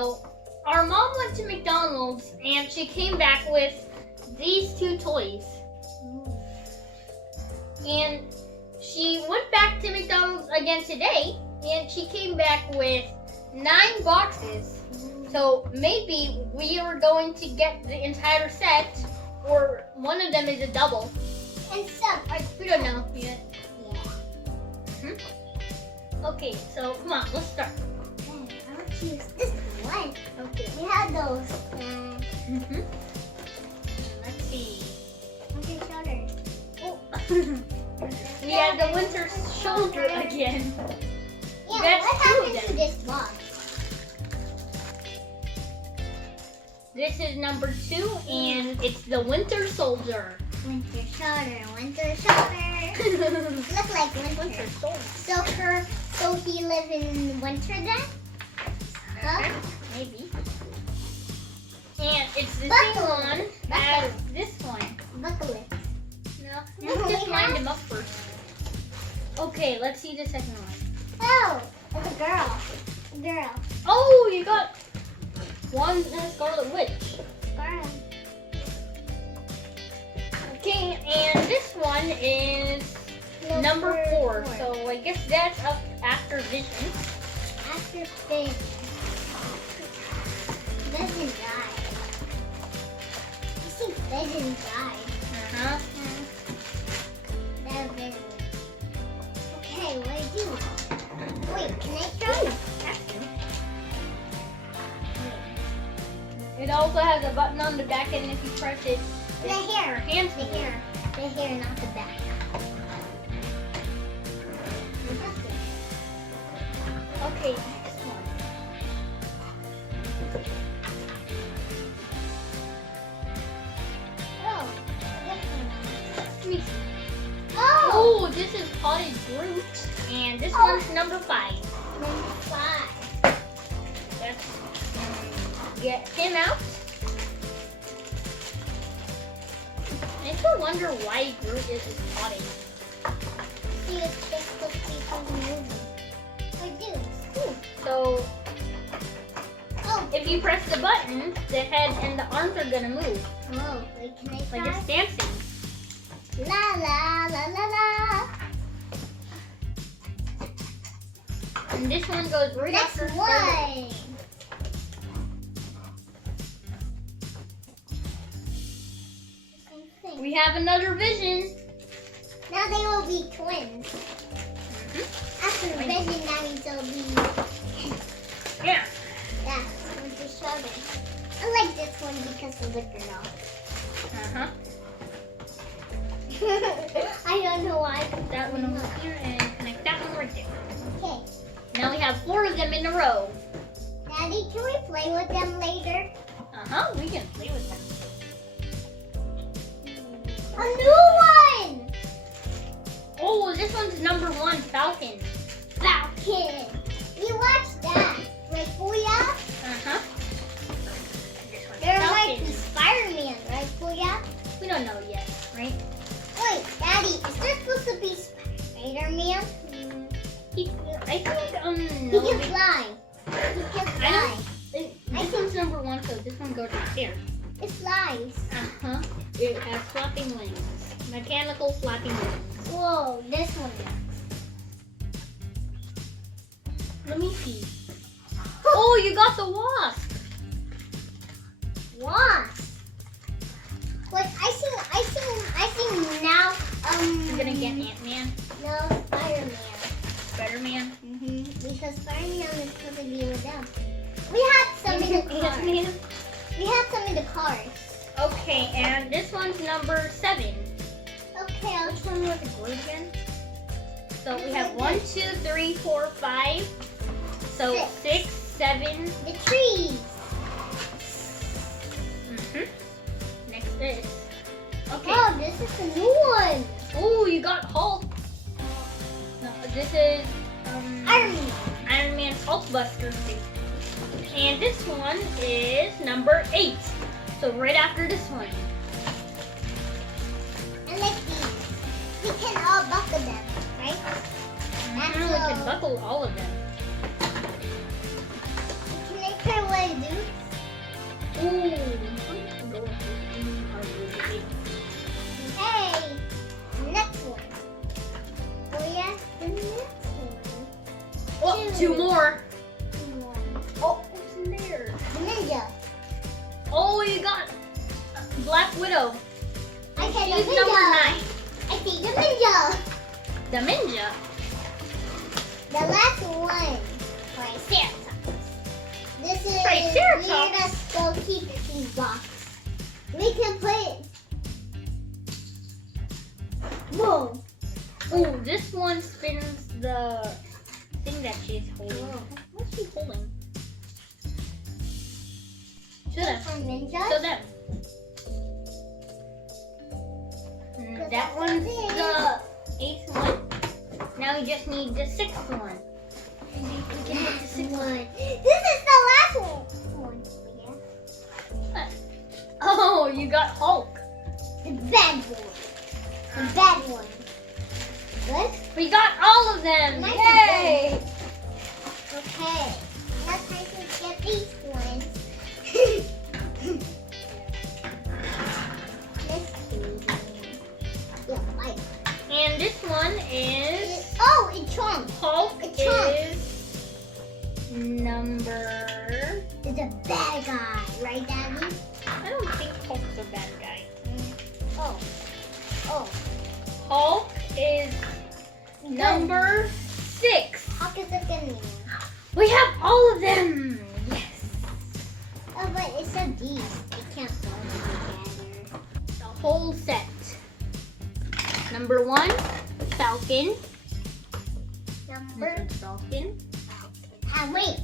So, our mom went to McDonald's and she came back with these two toys. And she went back to McDonald's again today and she came back with 9 boxes. So maybe we are going to get the entire set, or one of them is a double. And some. We don't know yet. Yeah. Okay, so come on, let's start. Okay, I'll choose this one. Okay. We have those. Let's see. Okay, shoulder. Oh. We have the winter shoulder again. Yeah, That's what two of happened to them. this box? This is number 2, and it's the winter soldier. Winter shoulder, winter shoulder. Look like winter. Soldier. So he live in winter then? Huh? Maybe. And it's the Buckle. same one as this one. Buckle it. No, No, let's just we wind have- him up first. Okay, let's see the second one. Oh, it's a girl. A girl. Oh, you got one Scarlet Witch. Girl. Okay, and this one is number 4. So I guess that's up after Vision. After Finn. Vision died. I think Vision died. Uh-huh. That Vision. Okay, what do I do? Wait, can I try? It also has a button on the back, and if you press it, The your hair. hands The move. hair. The hair, not the back. Okay, next one. Oh, this Let me see. one. Oh, Oh, this is Potted Groot, and this one's number 5. number 5. Let's get him out. I still wonder why Groot is potted. See, it's just supposed to be from the movie. I do. Ooh. So Oh, if you press the button, the head and the arms are gonna move, oh, wait, can I try? like it's dancing. La la la la la. And this one goes right Next after one. Scarlet. Same thing. We have another Vision. Now they will be twins. After Vision, that means they'll be. Yeah. Yeah, Winter Shoulder. I like this one because of the girl. Uh-huh. I don't know why. Put that one over here and connect that one right there. Okay. Now we have 4 of them in a row. Daddy, can we play with them later? Uh-huh, we can play with them. A new one! Oh, this one's number 1, Falcon. Falcon. You watched that. Like, Booyah? Uh-huh. This one's There might be Falcon. Spider-Man, right, Booyah? We don't know yet, right? Wait, Daddy, is there supposed to be Spider-Man? I think, He no. can fly. He can I fly. This one's number 1, so this one goes right here. It flies. Uh-huh. It has flapping wings. Mechanical flapping wings. Whoa, this one. Let me see. Oh, you got the wasp. Wasp. Wait, I see now, You're gonna get Ant-Man, no, Spider-Man. Spider-Man. Because Spider-Man is supposed to be with them. We have some in the cars. Ant-Man. We have some in the cars. Okay, and this one's number 7. Okay, I'll Which one was the glue again? So we have 1, 2, 3, 4, 5. So 6, 7. the trees. Next is. Okay. Oh, this is a new one. Oh, you got Hulk. No, this is Iron Man. Iron Man Hulkbuster suit. And this one is number 8. So right after this one. And like these. We can all buckle them, right? We can buckle all of them. Can I try what can do. Ooh. Hey, next one. Oh yeah, the next one. Oh, two more. One. Oh, what's in there? The ninja. Oh, you got Black Widow. I said She's the number ninja. 9. I see the ninja. The Ninja. The last one. Triceratops. This is Triceratops? Let us go keep these box. We can put. Whoa. Oh, this one spins the thing that she's holding. What's she holding? Show them. For ninja. Show them. That one's the 8th one. Now we just need the 6th one. We can get the 6th one. This is the last one. Yeah. Oh, you got Hulk. The bad one. The bad one. Good? We got all of them. Nice. Yay! Okay. Now time to get these ones. Let's see. Yeah, right. And this one is Oh, it's Trump. Hulk It's Hulk. is number. It's a bad guy, right, Daddy? I don't think Hulk's a bad guy. Oh. Oh. Hulk is number 6. How is it gonna be? We have all of them. Yes. Oh, but it's a beast. It can't go together. The whole set. Number 1, Falcon. Number. This is Falcon. And wings.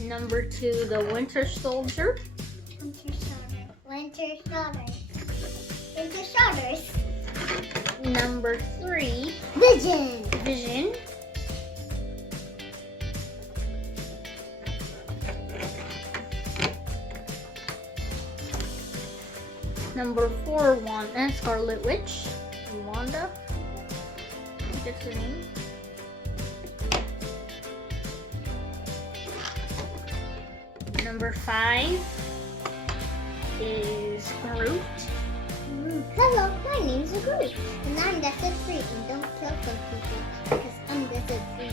Number 2, the Winter Soldier. Winter Soldier. Winter Soldier. Winter Soldiers. Number 3, Vision. Vision. Number 4, Scarlet Witch. Wanda. That's her name. Number 5 is Groot. Hello, my name's Groot. And I'm the fifth tree. And don't kill some people because I'm the fifth tree.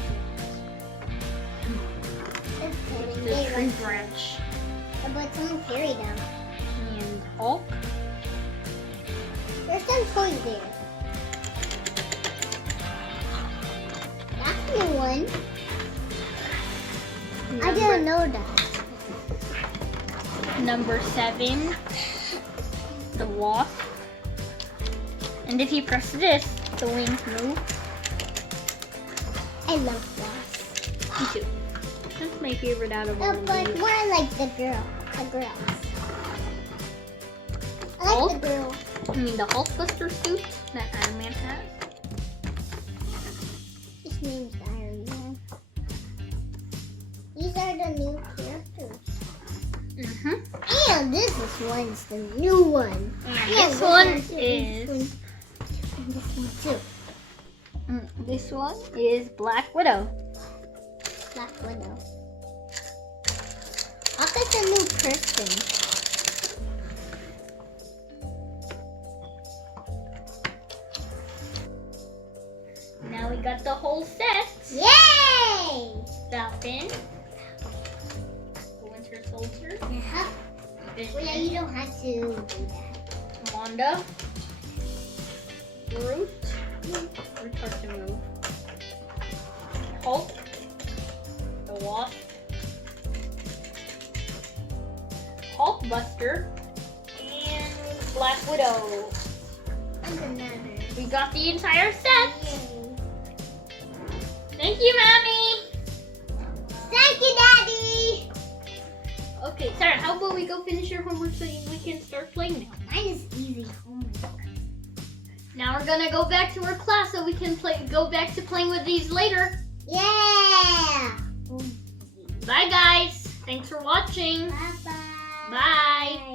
The tree branch. But someone carry them. And Hulk. There's some toys there. That's the one. I didn't know that. Number 7, the Wasp. And if you press this, the wings move. I love wasps. Me too. That's my favorite out of all of But these. more like the girls. I like Hulk? the girl. I mean the Hulkbuster suit that Iron Man has. His name's Iron Man. These are the new characters. And one's the new one. And Yeah, this one and is. this one too. This one is Black Widow. Black Widow. How could a new person? Now we got the whole set. Yay! Falcon. The Winter Soldier. Yeah. Vision. Well, yeah, you don't have to do that. Wanda. Groot. Groot hard to move. Hulk. The Wasp. Hulkbuster. And Black Widow. And another. We got the entire set. Yay. Thank you, Mommy. Thank you, Daddy. Okay, Sarah, how about we go finish your homework so we can start playing now? Mine is easy homework. Now we're gonna go back to our class so we can go back to playing with these later. Yeah. Bye, guys. Thanks for watching. Bye-bye. Bye.